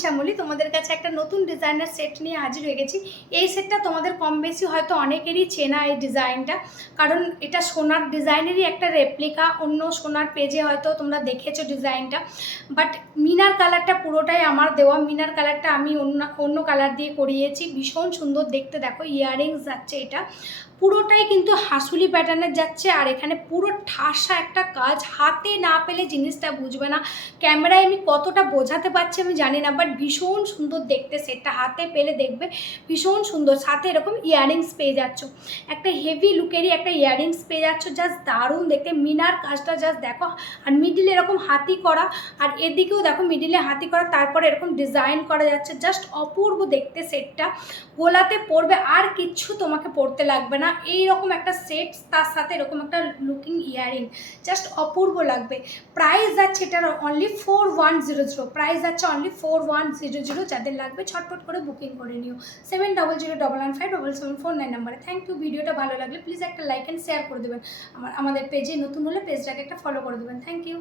শ্যামলী তোমাদের কাছে একটা নতুন ডিজাইনার সেট নিয়ে হাজির হয়ে গেছি। এই সেটটা তোমাদের কম বেশি হয়তো অনেকেরই চেনা এই ডিজাইনটা, কারণ এটা সোনার ডিজাইনেরই একটা রেপ্লিকা। অন্য সোনার পেজে হয়তো তোমরা দেখেছো ডিজাইনটা, বাট মিনার কালারটা পুরোটাই আমার দেওয়া। মিনার কালারটা আমি অন্য কালার দিয়ে করিয়েছি, ভীষণ সুন্দর দেখতে। দেখো ইয়াররিংস যাচ্ছে, এটা পুরোটাই কিন্তু হাসুলি প্যাটার্নের যাচ্ছে। আর এখানে পুরো ঠাসা একটা কাজ, হাতে না পেলে জিনিসটা বুঝবে না। ক্যামেরায় আমি কতটা বোঝাতে পারছি আমি জানি না, বাট ভীষণ সুন্দর দেখতে। সেটটা হাতে পেলে দেখবে ভীষণ সুন্দর। সাথে এরকম ইয়াররিংস পেয়ে যাচ্ছ, একটা হেভি লুকেরই একটা ইয়াররিংস পেয়ে যাচ্ছ, জাস্ট দারুণ দেখতে। মিনার কাজটা জাস্ট দেখো, আর মিডিলে এরকম হাতি করা, আর এদিকেও দেখো মিডিলে হাতি করা, তারপরে এরকম ডিজাইন করা যাচ্ছে। জাস্ট অপূর্ব দেখতে সেটটা। গোলাতে পরবে, আর কিচ্ছু তোমাকে পরতে লাগবে না। এইরকম একটা সেট, তার সাথে এরকম একটা লুকিং ইয়াররিং, জাস্ট অপূর্ব লাগবে। প্রাইস যাচ্ছে এটার অনলি 4100। প্রাইস যাচ্ছে অনলি 4100। যাদের লাগবে ছটপট করে বুকিং করে নিও। 7001157749 নাম্বারে। Thank you. ভিডিওটা ভালো লাগলে প্লিজ একটা লাইক অ্যান্ড শেয়ার করে দেবেন। আমাদের পেজে নতুন হলে পেজটাকে একটা ফলো করে দেবেন। Thank you.